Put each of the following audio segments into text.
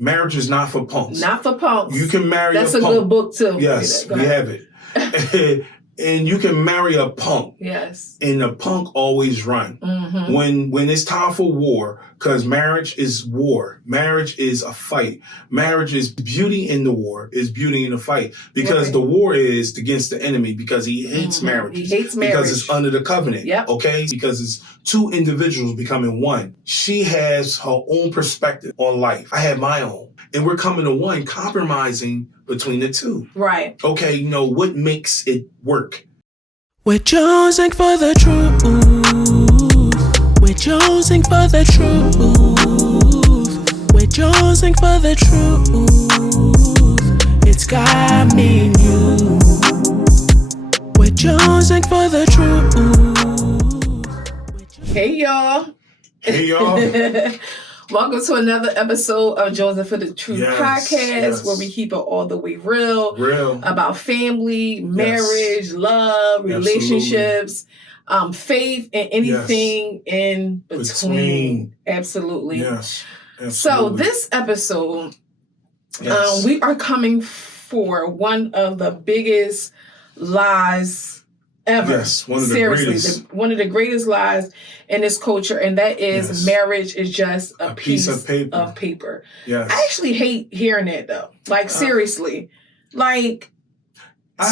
marriage is not for punks. Not for punks. You can marry That's a punk. That's a good book, too. Yes, we have it. And you can marry a punk. Yes. And the punk always run. Mm-hmm. When it's time for war, because marriage is war. Marriage is a fight. Marriage is beauty in the war, is beauty in the fight. Because the war is against the enemy, because he hates marriage. He hates marriage. Because it's under the covenant. Yep. Okay? Because it's two individuals becoming one. She has her own perspective on life. I have my own. And we're coming to one, compromising between the two. Right. Okay, what makes it work? We're jonesing for the truth. We're jonesing for the truth. We're jonesing for the truth. It's got me and you. We're jonesing for the truth. Hey, y'all. Hey, y'all. Welcome to another episode of Jonesin for the Truth podcast, where we keep it all the way real about family, marriage, love, relationships, faith, and anything in between. Absolutely. Yes. So this episode, we are coming for one of the biggest lies ever. Yes, one of the greatest. One of the greatest lies in this culture, and that is marriage is just a piece of paper. Yes. I actually hate hearing that though. Like seriously. Like go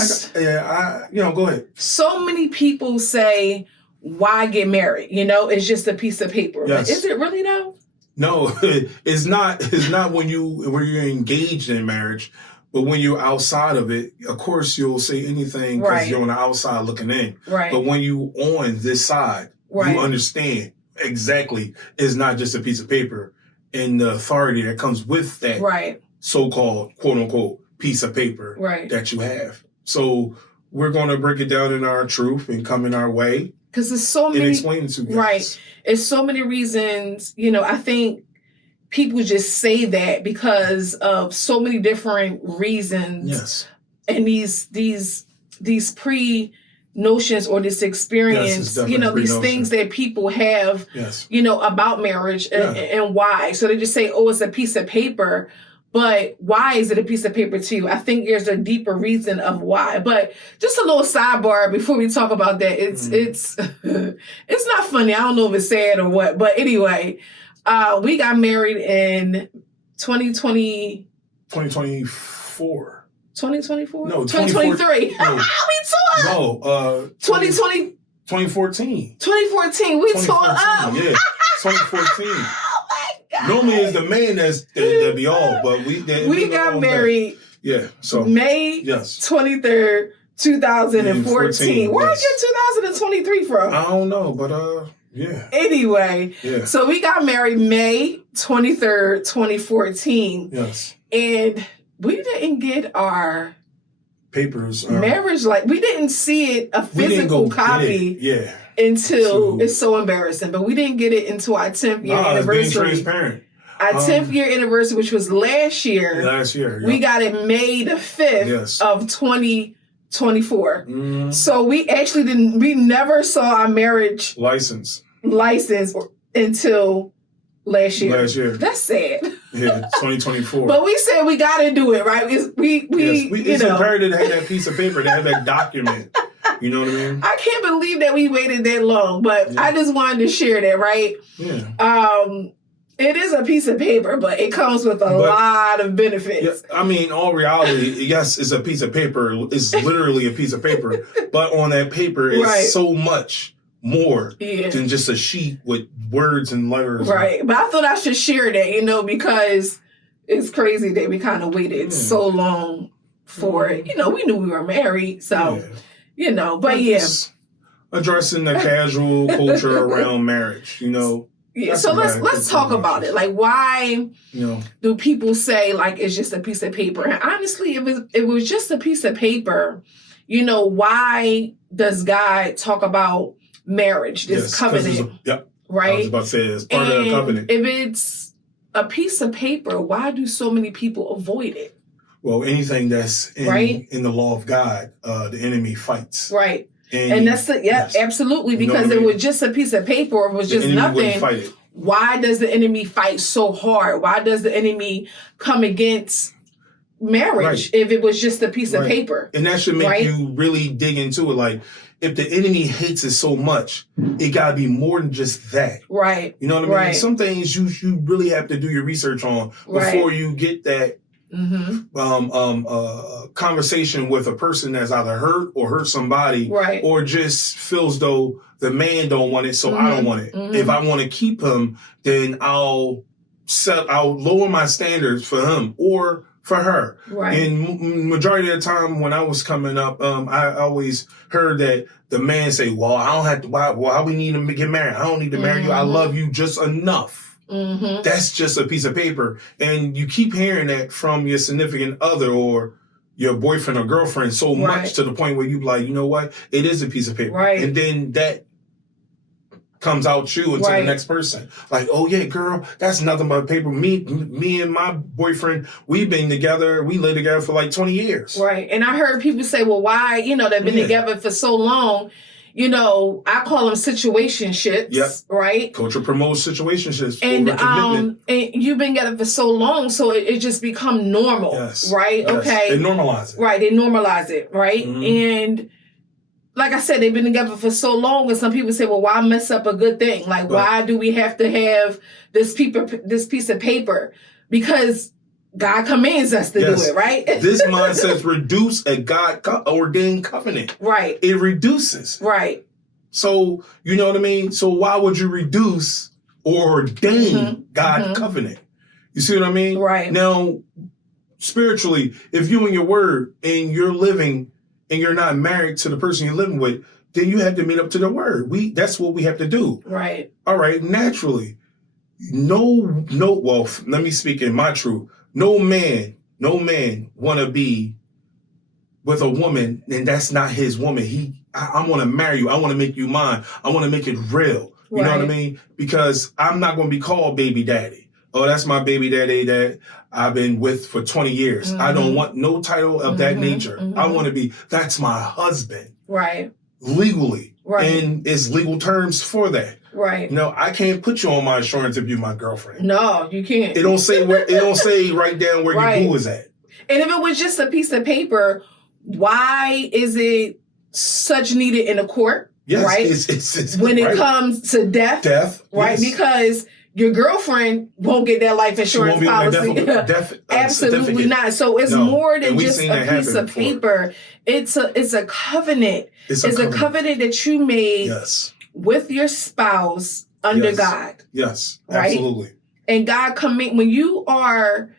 ahead. So many people say, why get married? It's just a piece of paper. Yes. Like, is it really though? No, it's not. It's not when you're engaged in marriage. But when you're outside of it, of course, you'll say anything because you're on the outside looking in. Right. But when you on this side, you understand exactly it's not just a piece of paper and the authority that comes with that so-called, quote-unquote, piece of paper that you have. So we're going to break it down in our truth and come in our way. Because there's so many... And explain it to you guys. Right. It's so many reasons, I think people just say that because of so many different reasons. Yes. And these pre-notions or this experience, these things that people have, about marriage and why. So they just say, oh, it's a piece of paper. But why is it a piece of paper to you? I think there's a deeper reason of why. But just a little sidebar before we talk about that. It's it's not funny. I don't know if it's sad or what. But anyway, we got married in 2024. 2024? No, 2023. No. We tore up. No, 2014. 2014. We tore up. Yeah, 2014. Oh my God. Normally it's the man that be all, but we got married. Yeah, so May 23rd, 2014. Where did I get 2023 from? I don't know, but yeah. Anyway, so we got married May 23rd, 2014. Yes. And we didn't get our papers. Marriage, we didn't see it, a physical copy. Until, it's so embarrassing, but we didn't get it until our 10th year anniversary. It's being transparent. Our 10th year anniversary, which was last year. We got it May the 5th of 2024. Mm. So we actually we never saw our marriage license until last year. That's sad. Yeah, 2024. But we said we got to do it, right? It's imperative to have that piece of paper, to have that document. You know what I mean? I can't believe that we waited that long, but I just wanted to share that, right? Yeah. It is a piece of paper, but it comes with a lot of benefits. Yeah, I mean, all reality, yes, it's a piece of paper. It's literally a piece of paper. But on that paper is so much more than just a sheet with words and letters. Right. But I thought I should share that, because it's crazy that we kind of waited so long for it. We knew we were married, so, but addressing the casual culture around marriage, Yeah, so let's talk about it. Like, why do people say it's just a piece of paper? And honestly, if it was just a piece of paper, why does God talk about marriage, this covenant? Right? I was about to say it's part of the covenant. If it's a piece of paper, why do so many people avoid it? Well, anything that's in the law of God, the enemy fights. Right. And that's absolutely, because it was just a piece of paper, or it was just nothing. why does the enemy fight so hard? Why does the enemy come against marriage if it was just a piece of paper? And that should make you really dig into it. Like, if the enemy hates it so much, it got to be more than just that. Right. You know what I mean? Some things you really have to do your research on before you get that conversation with a person that's either hurt or hurt somebody, or just feels though the man don't want it, so I don't want it. If I want to keep him, then I'll lower my standards for him or for her. And majority of the time when I was coming up, I always heard that the man say, well, I don't have to, why we need to get married? I don't need to marry you. I love you just enough. That's just a piece of paper. And you keep hearing that from your significant other or your boyfriend or girlfriend so much to the point where you be like, you know what? It is a piece of paper. And then that comes out you into the next person. Like, oh yeah, girl, that's nothing but paper. Me and my boyfriend, we've been together, we lived together for like 20 years. And I heard people say, well, why, they've been together for so long. I call them situationships, right? Culture promotes situationships. And you've been together for so long, so it just become normal, right? Okay. They normalize it. They normalize it, right? And like I said, they've been together for so long, and some people say, well, why mess up a good thing? Like, why do we have to have this piece of paper? Because God commands us to do it, right? This mind says reduce a God-ordained covenant. It reduces. So, you know what I mean? So why would you reduce or ordain God covenant? You see what I mean? Now, spiritually, if you and your word and you're living and you're not married to the person you're living with, then you have to meet up to the word. That's what we have to do. All right, naturally. Well, let me speak in my truth. No man want to be with a woman and that's not his woman. I want to marry you. I want to make you mine. I want to make it real. You know what I mean? Because I'm not going to be called baby daddy. Oh, that's my baby daddy that I've been with for 20 years. I don't want no title of that nature. I want to that's my husband. Legally. And it's legal terms for that. No, I can't put you on my insurance if you're my girlfriend. No, you can't. It don't say right down where your boo is at. And if it was just a piece of paper, why is it such needed in a court? It's when it comes to death, because your girlfriend won't get that life insurance policy. Absolutely not. So it's more than just a piece of paper. It's a covenant. It's a covenant that you made with your spouse under God. Absolutely. And God when you are,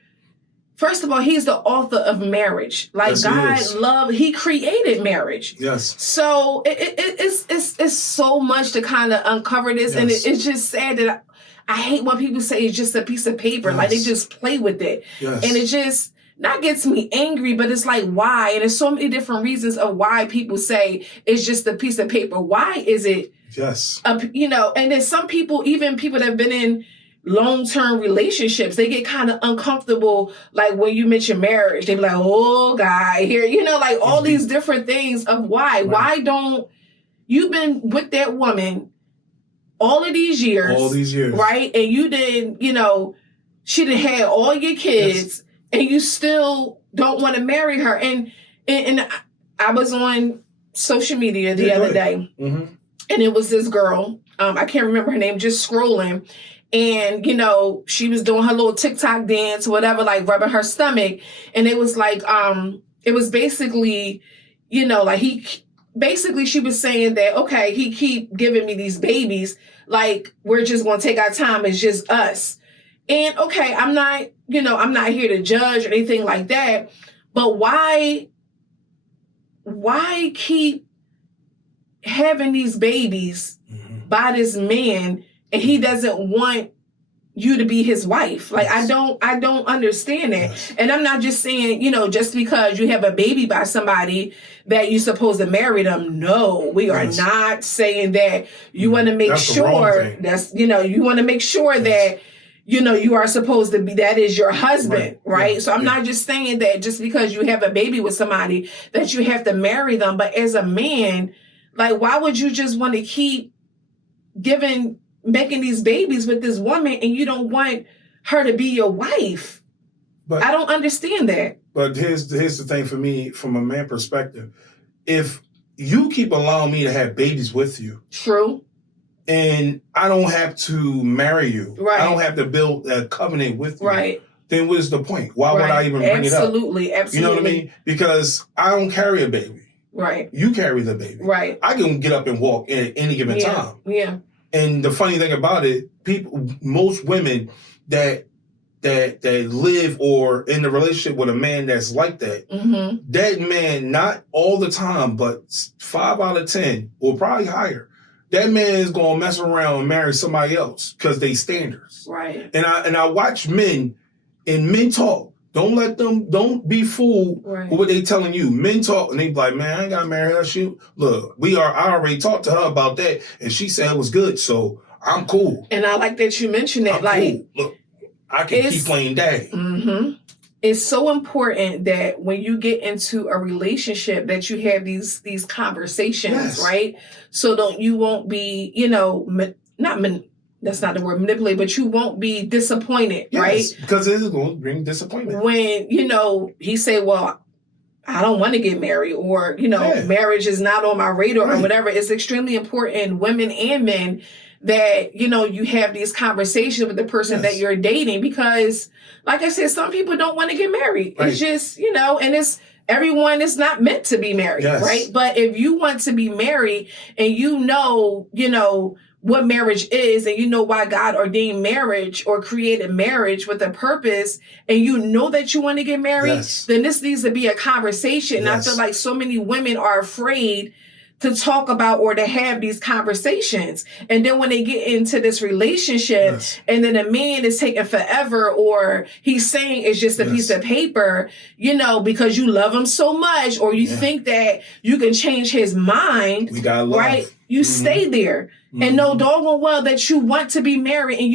first of all, he's the author of marriage. Like God he created marriage. So it's so much to kind of uncover this. And it's just sad that I hate when people say it's just a piece of paper. Like they just play with it. And it just not gets me angry, but it's like, why? And there's so many different reasons of why people say it's just a piece of paper. Why is it? And then some people, even people that have been in long-term relationships, they get kind of uncomfortable. Like when you mention marriage, they be like, oh, guy here, like all these different things of why. Why don't you've been with that woman all of these years, right? And you didn't, she done had all your kids and you still don't want to marry her. And I was on social media the other day and it was this girl, I can't remember her name, just scrolling. And, she was doing her little TikTok dance or whatever, like rubbing her stomach. And it was like, it was basically, like she was saying that, okay, he keep giving me these babies. Like, we're just going to take our time. It's just us. And okay, I'm not here to judge or anything like that. But why keep having these babies by this man and he doesn't want you to be his wife? Like, I don't understand that. And I'm not just saying, just because you have a baby by somebody that you're supposed to marry them. No, we are not saying that. You want to make sure that's, you want to make sure that, you are supposed to be, that is your husband, right? So I'm not just saying that just because you have a baby with somebody that you have to marry them. But as a man, like, why would you just want to keep giving making these babies with this woman and you don't want her to be your wife. But I don't understand that. But here's the thing for me, from a man perspective. If you keep allowing me to have babies with you. True. And I don't have to marry you. Right. I don't have to build a covenant with you. Right. Then what's the point? Why would I even bring it up? Absolutely. You know what I mean? Because I don't carry a baby. Right. You carry the baby. Right. I can get up and walk at any given time. Yeah. And the funny thing about it, most women that live or in a relationship with a man that's like that, that man, not all the time, but 5 out of 10 or probably higher, that man is going to mess around and marry somebody else because they standards. Right. And I watch men, and men talk. Don't be fooled with what they telling you. Men talk and they be like, man, I ain't got to marry her. Look, I already talked to her about that and she said it was good. So I'm cool. And I like that you mentioned that. Cool. Look, I can keep playing daddy. Mm-hmm. It's so important that when you get into a relationship that you have these conversations, right? So you won't be, that's not the word manipulate, but you won't be disappointed, right? Because it is going to bring disappointment. When, he say, well, I don't want to get married, or, marriage is not on my radar or whatever. It's extremely important, women and men, that, you have these conversations with the person that you're dating, because like I said, some people don't want to get married. Right. It's just, and everyone is not meant to be married, right? But if you want to be married and what marriage is, and why God ordained marriage or created marriage with a purpose, and that you want to get married, then this needs to be a conversation. And I feel like so many women are afraid to talk about or to have these conversations. And then when they get into this relationship and then a man is taking forever, or he's saying it's just a piece of paper, because you love him so much, or you think that you can change his mind, right? You stay there and know doggone well that you want to be married, and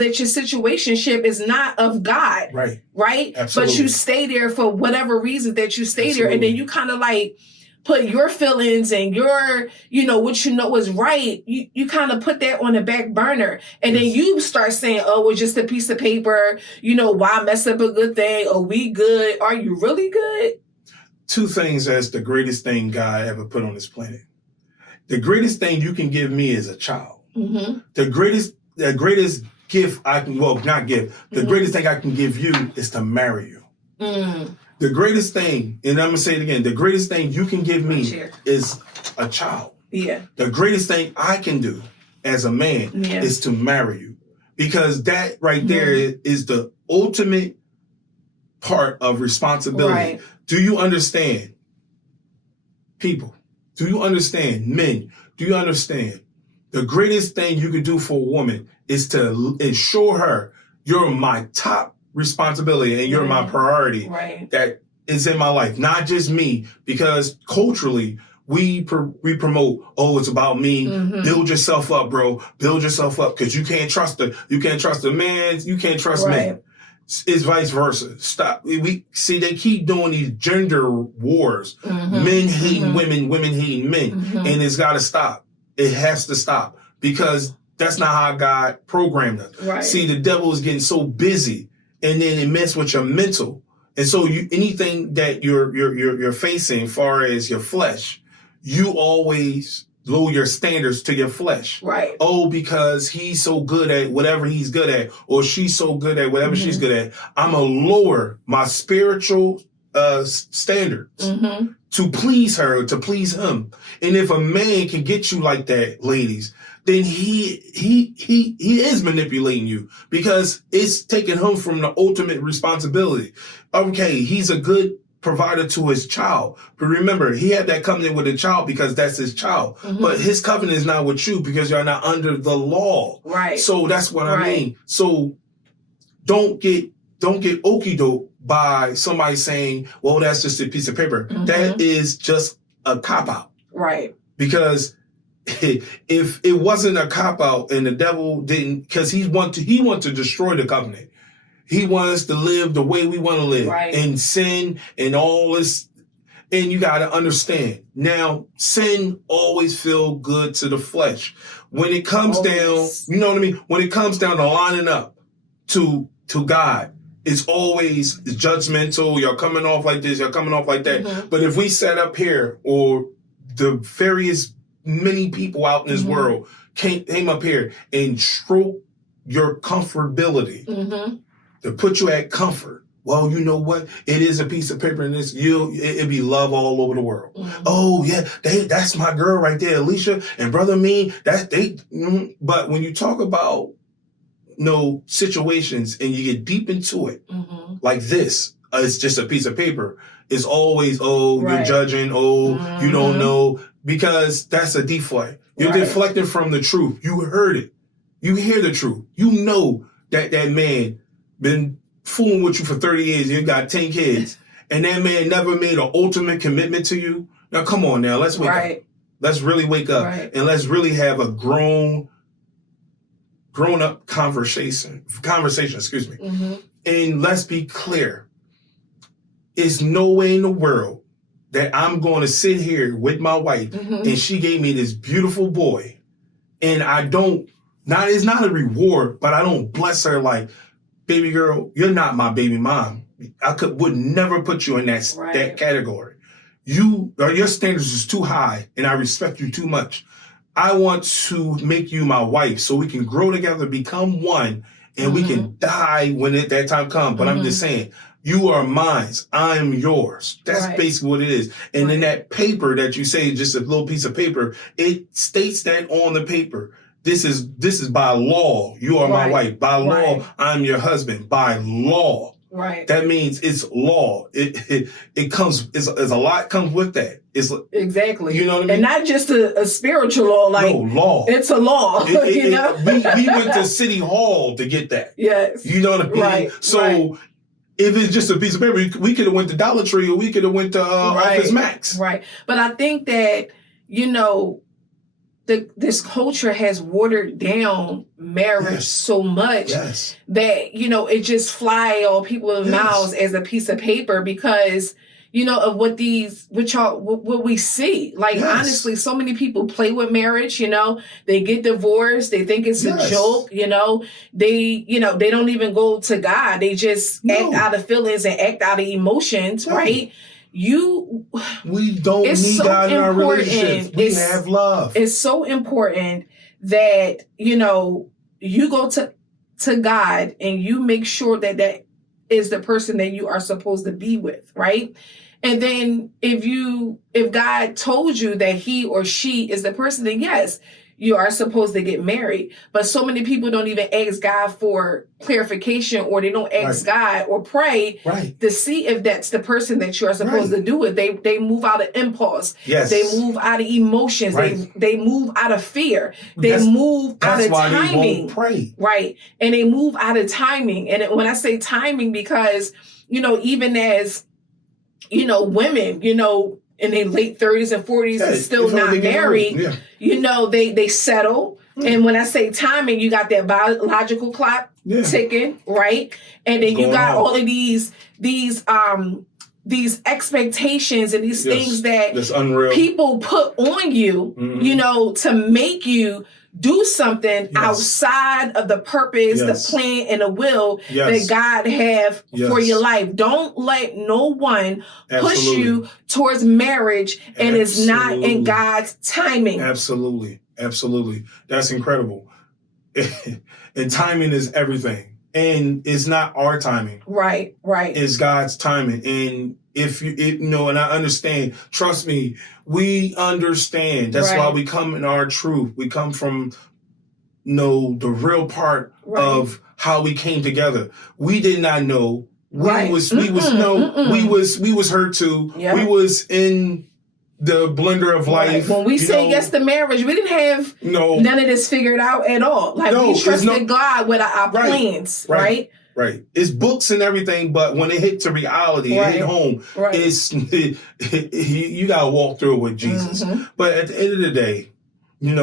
that your situationship is not of God. Right? Absolutely. But you stay there for whatever reason that you stay there. And then you kind of like put your feelings and your, what is right. You kind of put that on the back burner. And then you start saying, oh, it's just a piece of paper. Why mess up a good thing? Are we good? Are you really good? 2 things as the greatest thing God ever put on this planet. The greatest thing you can give me is a child. Mm-hmm. The greatest gift I can, not gift, the greatest thing I can give you is to marry you. Mm. The greatest thing, and I'm going to say it again, the greatest thing you can give me is a child. Yeah. The greatest thing I can do as a man is to marry you. Because that right there is the ultimate part of responsibility. Right. Do you understand, people? Do you understand, men? Do you understand? The greatest thing you could do for a woman is to ensure her you're my top responsibility and you're my priority that is in my life, not just me. Because culturally, we promote, it's about me. Mm-hmm. Build yourself up, bro. Build yourself up, because you can't trust the man. You can't trust men. It's vice versa. Stop. We see they keep doing these gender wars. Mm-hmm. Men hating women, women hating men. Mm-hmm. And it's got to stop. It has to stop, because that's not how God programmed us. Right. See, the devil is getting so busy, and then it messes with your mental. And so anything that you're facing as far as your flesh, you always lower your standards to your flesh. Right. Oh, because he's so good at whatever he's good at, or she's so good at whatever she's good at, I'm going to lower my spiritual standards to please her, to please him. And if a man can get you like that, ladies, then he is manipulating you, because it's taking him from the ultimate responsibility. Okay, he's a good provider to his child. But remember, he had that covenant with the child because that's his child. Mm-hmm. But his covenant is not with you because you're not under the law. Right. So that's what I mean. So don't get okie doke by somebody saying, well, that's just a piece of paper. Mm-hmm. That is just a cop-out. Right. Because if it wasn't a cop-out and the devil didn't, because he want to destroy the covenant. He wants us to live the way we want to live, and sin and all this. And you got to understand, now, sin always feel good to the flesh. when it comes down, you know what I mean? When it comes down to lining up to God, it's always judgmental. Y'all coming off like this, y'all coming off like that. Mm-hmm. But if we set up here, or the various many people out in this world came up here and stroke your comfortability to put you at comfort. Well, you know what? It is a piece of paper, and it'd be love all over the world. Mm-hmm. Oh yeah, that's my girl right there, Alicia and brother me. But when you talk about situations and you get deep into it, like this, it's just a piece of paper. It's always you're judging. You don't know, because that's a deflect. You're deflecting from the truth. You heard it. You hear the truth. You know that man been fooling with you for 30 years. You got 10 kids. And that man never made an ultimate commitment to you. Now, come on now. Let's wake up. Let's really wake up. Right. And let's really have a grown-up conversation, excuse me. Mm-hmm. And let's be clear. It's no way in the world that I'm going to sit here with my wife and she gave me this beautiful boy. And it's not a reward, but I don't bless her like, baby girl, you're not my baby mom. Would never put you in that category. Your standards is too high, and I respect you too much. I want to make you my wife so we can grow together, become one, and we can die when that time comes. But I'm just saying, you are mine. I am yours. That's basically what it is. And then that paper that you say, just a little piece of paper, it states that on the paper. This is by law. You are my wife. By law, I'm your husband. By law. Right. That means it's law. It comes, it's a lot comes with that. It's exactly. You know what I mean? And not just a spiritual law, like law. It's a law. You know? We went to City Hall to get that. Yes. You know what I mean? Right. So if it's just a piece of paper, we could have went to Dollar Tree, or we could have went to Office Max. Right. But I think that, this culture has watered down marriage so much that, it just fly all people's mouths as a piece of paper because, of what we see. Like, honestly, so many people play with marriage, they get divorced. They think it's a joke, they don't even go to God. They just act out of feelings and act out of emotions, right? We don't need God in our relationships. We have love. It's so important that, you go to God and you make sure that is the person that you are supposed to be with, right? And then if God told you that he or she is the person, then yes, you are supposed to get married. But so many people don't even ask God for clarification, or they don't ask God or pray to see if that's the person that you are supposed to do it. They move out of impulse. Yes. They move out of emotions. They move out of fear. They move out of timing. That's why they won't pray. Right. And they move out of timing. And when I say timing, because, even as, women, in their late 30s and 40s and still not married, they settle. Mm-hmm. And when I say timing, you got that biological clock ticking, right? And then you got all of these expectations and these things that people put on you, to make you do something outside of the purpose, the plan, and the will that God have for your life. Don't let no one push you towards marriage and it's not in God's timing. Absolutely. That's incredible. And timing is everything. And it's not our timing. Right. It's God's timing. And and I understand, trust me, we understand. That's why we come in our truth. We come from, the real part of how we came together. We did not know. We was hurt too. Yep. We was in the blender of life. When we say yes to marriage, we didn't have none of this figured out at all. Like, we trusted God with our plans, right? Right. It's books and everything, but when it hit to reality, it hit home, you got to walk through it with Jesus. Mm-hmm. But at the end of the day, we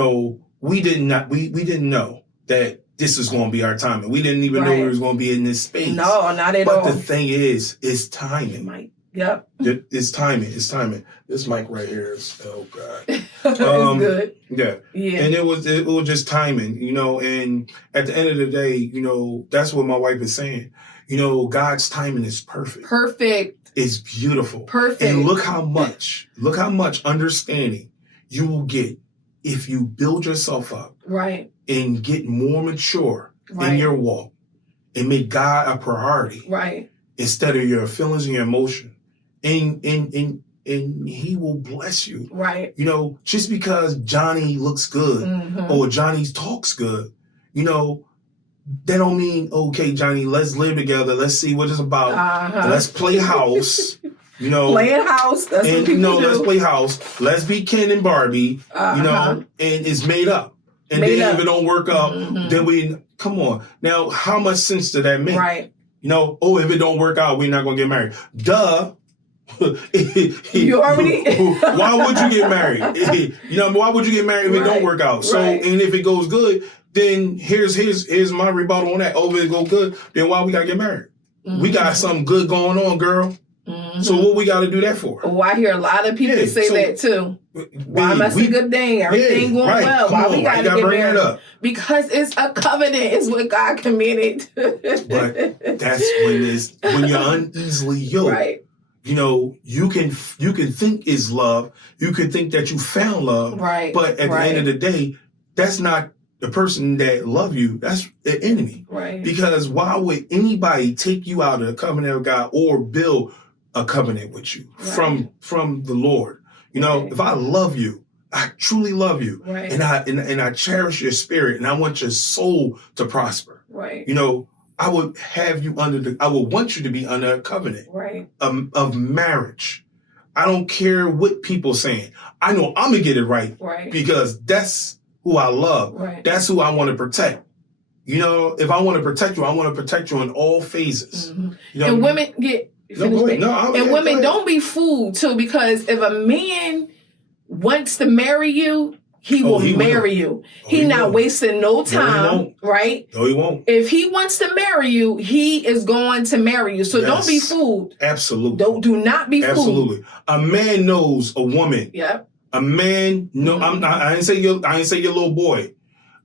didn't know that this is going to be our time. And we didn't even know we was going to be in this space. No, not at all. But the thing is, it's timing. Yep. It's timing. It's timing. This mic right here is, oh God. It's good. Yeah. Yeah. And it was just timing, and at the end of the day, that's what my wife is saying. God's timing is perfect. Perfect. It's beautiful. Perfect. And look how much understanding you will get if you build yourself up. Right. And get more mature in your walk and make God a priority. Right. Instead of your feelings and your emotion. And he will bless you. Right. Just because Johnny looks good or Johnny talks good, that don't mean, okay, Johnny, let's live together. Let's see what it's about. Let's play house. Playing house. That's what people do. Let's play house. Let's be Ken and Barbie. And it's made up. And then if it don't work out, then come on. Now, how much sense did that make? Right. If it don't work out, we're not going to get married. Duh. You already. Why would you get married? Why would you get married if it don't work out? So, and if it goes good, then here's my rebuttal on that. If it go good, then why we got to get married? We got something good going on, girl. So what we got to do that for? Well, I hear a lot of people say that too. Why must a good thing? Everything going well. Why we got to get married? Up? Because it's a covenant. It's what God committed. But that's when you're uneasily yoked. Right. You can think it's love. You can think that you found love. Right. But at the end of the day, that's not the person that love you. That's the enemy. Right. Because why would anybody take you out of the covenant of God or build a covenant with you from the Lord? If I love you, I truly love you, and I cherish your spirit, and I want your soul to prosper. Right. I would have you I would want you to be under a covenant of marriage. I don't care what people saying. I know I'm gonna get it right because that's who I love. Right. That's who I want to protect. If I want to protect you, I want to protect you in all phases. And women get. Women, don't be fooled too, because if a man wants to marry you, he will marry you. He not wasting no time, right? No, he won't. If he wants to marry you, he is going to marry you. So don't be fooled. Absolutely. Do not be fooled. Absolutely. A man knows a woman. Yep. A man I didn't say your little boy.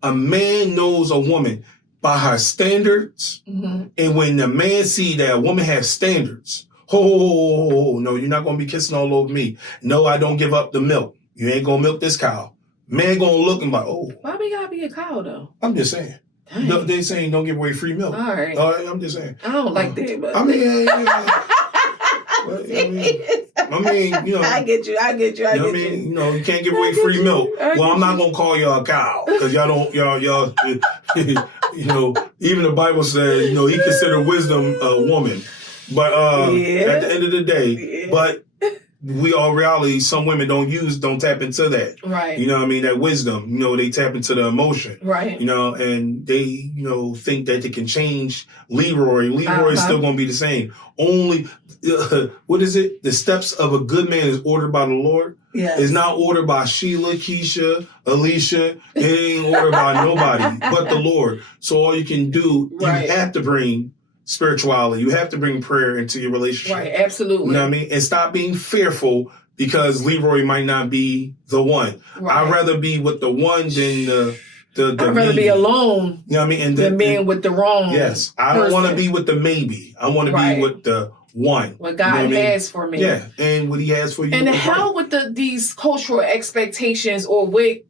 A man knows a woman by her standards. And when the man see that a woman has standards, no, you're not going to be kissing all over me. No, I don't give up the milk. You ain't going to milk this cow. Man going to look and like, why we got to be a cow, though? I'm just saying. No, they saying don't give away free milk. All right. I'm just saying. I don't like that, but. I mean, I get you. You can't give away free milk. Well, I'm not gonna call y'all a cow because y'all. Even the Bible says, he considered wisdom a woman. But at the end of the day, but we all reality, some women don't tap into that. Right. That wisdom. They tap into the emotion. Right. And they, think that they can change Leroy. Leroy's still gonna be the same. Only what is it? The steps of a good man is ordered by the Lord. Yeah. It's not ordered by Sheila, Keisha, Alicia. It ain't ordered by nobody but the Lord. So all you can do, you have to bring spirituality. You have to bring prayer into your relationship. Right, absolutely. You know what I mean? And stop being fearful because Leroy might not be the one. Right. I'd rather be with the one than the I'd rather be alone. You know what I mean? And than being with the wrong. Yes. I don't want to be with the maybe. I want to be with the one. What God has for me. Yeah. And what he has for you. And the hell with these cultural expectations or what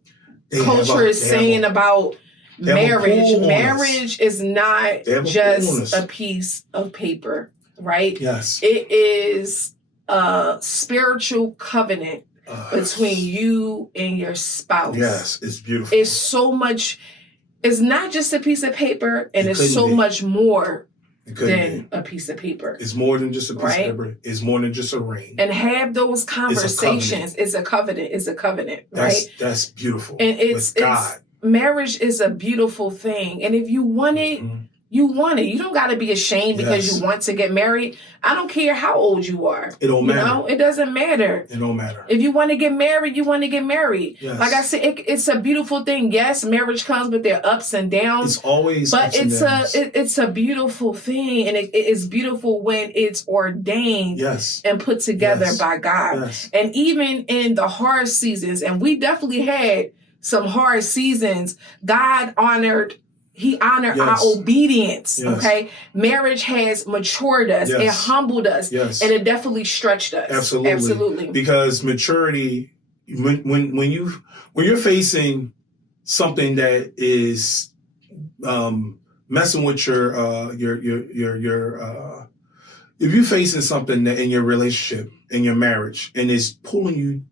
culture is saying about marriage. Marriage is not just a piece of paper, right? Yes. It is a spiritual covenant between you and your spouse. Yes, it's beautiful. It's so much. It's not just a piece of paper, and it's so much more than a piece of paper. It's more than just a piece of paper. It's more than just a ring. And have those conversations. It's a covenant. It's a covenant, right? That's beautiful. And it's God. Marriage is a beautiful thing. And if you want it, you want it. You don't got to be ashamed because you want to get married. I don't care how old you are. It don't matter. You know, it doesn't matter. It don't matter. If you want to get married, you want to get married. Yes. Like I said, it's a beautiful thing. Yes, marriage comes with their ups and downs. It's always but ups and downs. It's a beautiful thing, and it is beautiful when it's ordained and put together by God. Yes. And even in the hard seasons, and we definitely had some hard seasons, God honored our obedience, okay? Marriage has matured us, it humbled us, and it definitely stretched us. Absolutely. Because maturity, when you're facing something that is messing with your if you're facing something that in your relationship, in your marriage, and it's pulling you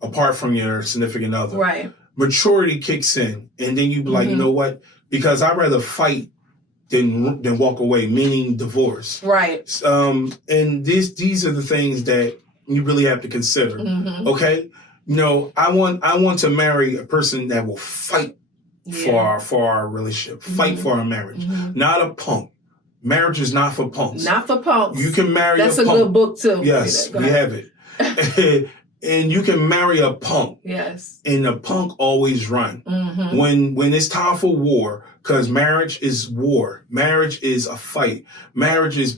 apart from your significant other, right? Maturity kicks in, and then you be like, you know what? Because I'd rather fight than walk away, meaning divorce. Right. And these are the things that you really have to consider. Okay? You know, I want to marry a person that will fight for our relationship, fight for our marriage, not a punk. Marriage is not for punks. Not for punks. You can marry That's a punk. good book too. Yes, we have it. And you can marry a punk. Yes. And the punk always run. When it's time for war, because marriage is war. Marriage is a fight. Marriage is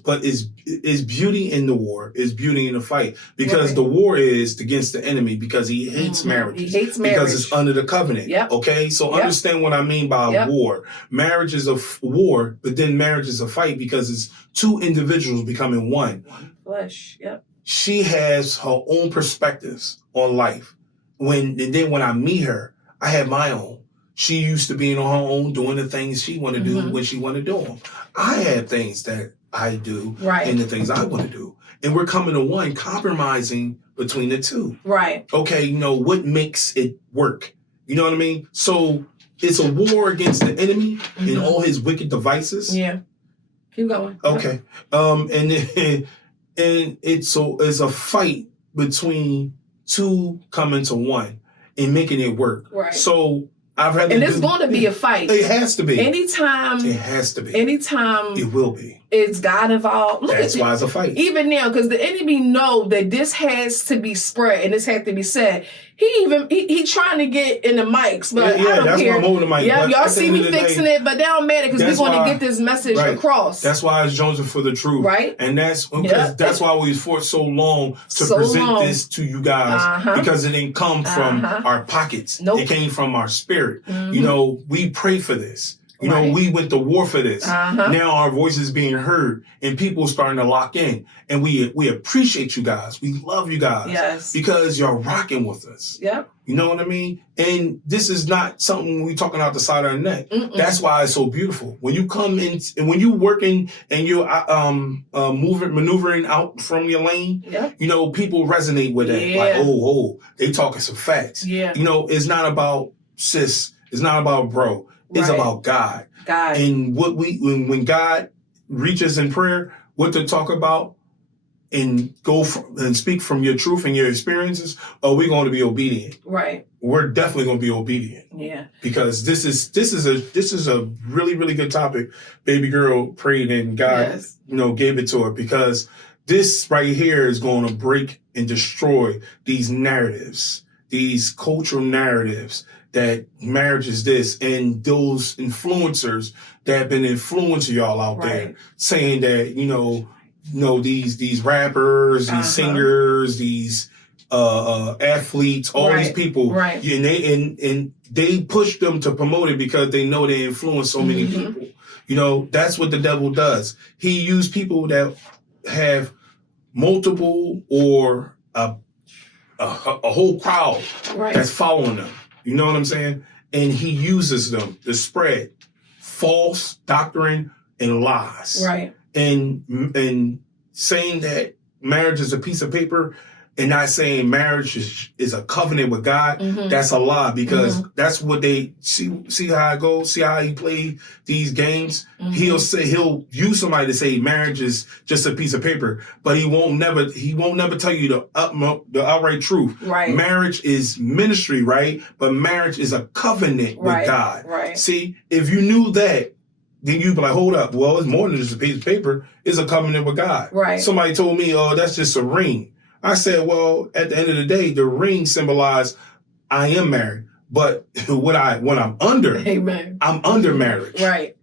beauty in the war, is beauty in the fight. Because the war is against the enemy because he hates marriage. He hates marriage. Because it's under the covenant. Yep. Okay? So understand what I mean by war. Marriage is a war, but then marriage is a fight because it's two individuals becoming one. One flesh. Yep. She has her own perspectives on life. And then when I meet her, I have my own. She used to being on her own, doing the things she want to do when she want to do them. I have things that I do and the things I want to do. And we're coming to one, compromising between the two. Right. Okay, you know, what makes it work? You know what I mean? So it's a war against the enemy and all his wicked devices. Yeah. Keep going. Okay. And it's a fight between two coming to one and making it work. Right. So I've had and it's going to be a fight. It has to be. Anytime. It has to be. Anytime. It will be. It's God involved. That's why it's a fight. Even now, because the enemy know that this has to be spread and this has to be said. He trying to get in the mics, but I don't that's care. why I'm holding the mic. Yeah, y'all see me fixing it, but they don't matter because we're going to get this message across. That's why it's Jonesin for the truth, right? And that's why we fought so long to present this to you guys because it didn't come from our pockets. Nope. It came from our spirit. You know, we pray for this. You know, we went to war for this. Now our voice is being heard and people starting to lock in. And we appreciate you guys. We love you guys. Yes. Because you're rocking with us. Yep. You know what I mean? And this is not something we talking out the side of our neck. That's why it's so beautiful. When you come in and when you working and you're maneuvering out from your lane, you know, people resonate with that. Like, they talking some facts. Yeah. You know, it's not about sis. It's not about bro. It's about God. God. And what when God reaches in prayer, what to talk about and and speak from your truth and your experiences, we're going to be obedient. Right. We're definitely going to be obedient. Yeah. Because this is a really, really good topic. Baby girl prayed and God, gave it to her because this right here is going to break and destroy these narratives, these cultural narratives that marriage is this, and those influencers that have been influencing y'all out there saying that, these rappers, these singers, these athletes, all these people, and they push them to promote it because they know they influence so many people. You know, that's what the devil does. He used people that have multiple or a whole crowd that's following them. You know what I'm saying? And he uses them to spread false doctrine and lies. Right. And saying that marriage is a piece of paper and not saying marriage is a covenant with God, that's a lie because that's what they see how it goes, see how he play these games. He'll use somebody to say marriage is just a piece of paper, but he won't never tell you the outright truth. Right. Marriage is ministry, right? But marriage is a covenant with God. Right. See, if you knew that, then you be like, hold up. Well, it's more than just a piece of paper. It's a covenant with God. Right. Somebody told me, oh, that's just a ring. I said, well, at the end of the day, the ring symbolized I am married. But when I'm under, Amen. I'm under marriage. Right.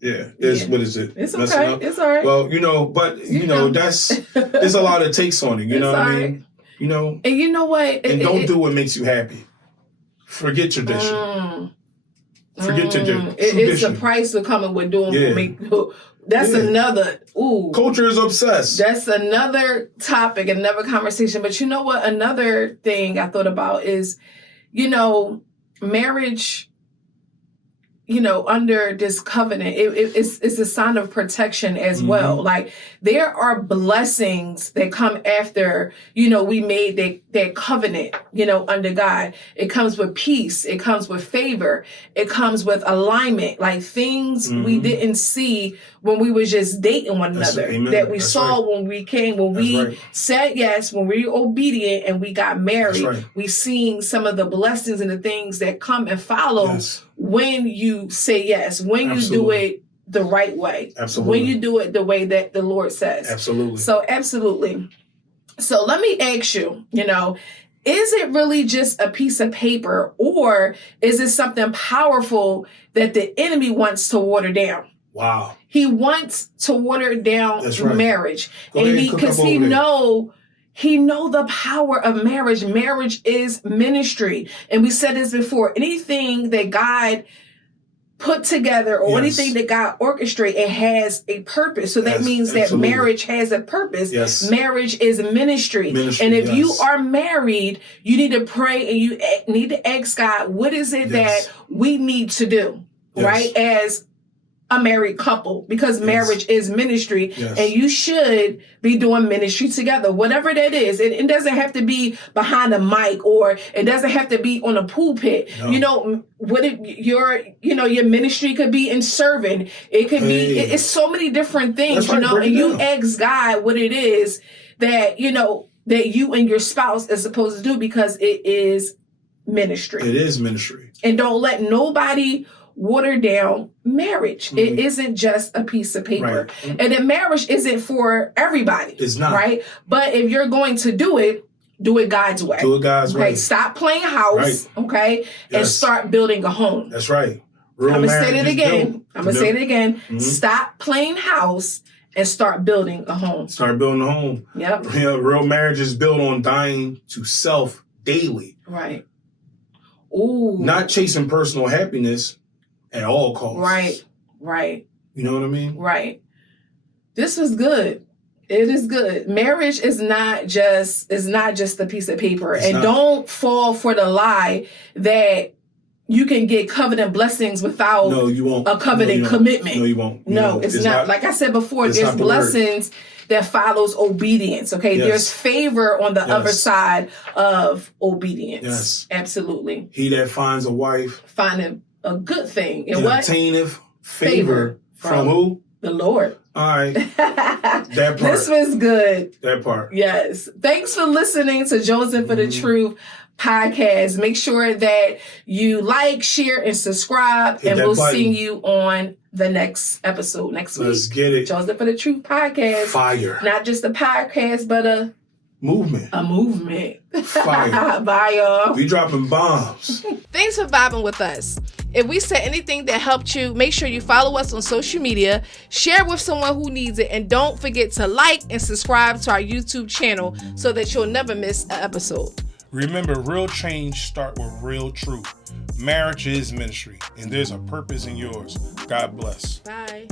Yeah. What is it? It's okay. Up? It's all right. Well, but you know, there's a lot of takes on it. You know what I mean? Right. You know. And you know what? And don't do what makes you happy. Forget tradition. Forget tradition. It's a price for coming with doing. That's another. Ooh. Culture is obsessed. That's another topic, another conversation. But you know what? Another thing I thought about is, you know, marriage, you know, under this covenant, it's a sign of protection as well. Like, there are blessings that come after, you know, we made that covenant, you know, under God. It comes with peace. It comes with favor. It comes with alignment, like things we didn't see when we was just dating one another, that we saw when we came, when we said yes, when we were obedient and we got married. We seen some of the blessings and the things that come and follow when you say yes, when you do it the right way, when you do it the way that the Lord says. So absolutely. So let me ask you, you know, is it really just a piece of paper, or is it something powerful that the enemy wants to water down? Wow. He wants to water down marriage. Because he know the power of marriage. Marriage is ministry. And we said this before. Anything that God put together or anything that God orchestrate, it has a purpose. So that means that marriage has a purpose. Marriage is ministry. And if you are married, you need to pray and you need to ask God, what is it that we need to do, right? As a married couple, because marriage is ministry, and you should be doing ministry together, whatever that is. It doesn't have to be behind a mic, or it doesn't have to be on a pulpit. You know, your ministry could be in serving. It could be, it's so many different things, you know, and you ask God what it is that, you know, that you and your spouse is supposed to do, because it is ministry. It is ministry. And don't let nobody water down marriage. It isn't just a piece of paper. And then marriage isn't for everybody. It's not. Right? But if you're going to do it God's way. Do it God's way. Stop playing house, okay? And start building a home. That's right. I'm going to say it again. Stop playing house and start building a home. Start building a home. Yep. You know, real marriage is built on dying to self daily. Right. Ooh. Not chasing personal happiness at all costs. Right. You know what I mean? Right. This was good. It is good. Marriage is not just a piece of paper. Don't fall for the lie that you can get covenant blessings without a covenant commitment. No, you won't. No, it's not. Like I said before, there's blessings that follows obedience. Okay. There's favor on the other side of obedience. Yes. Absolutely. He that finds a wife finding a good thing. And obtaineth favor from who? The Lord. All right. That part. This was good. That part. Yes. Thanks for listening to Jonesin for the Truth podcast. Make sure that you like, share, and subscribe. And we'll see you on the next episode next week. Let's get it. Jonesin for the Truth podcast. Fire. Not just a podcast, but a movement. A movement. Fire. Bye, y'all. We dropping bombs. Thanks for vibing with us. If we said anything that helped you, make sure you follow us on social media, share with someone who needs it, and don't forget to like and subscribe to our YouTube channel so that you'll never miss an episode. Remember, real change starts with real truth. Marriage is ministry, and there's a purpose in yours. God bless. Bye.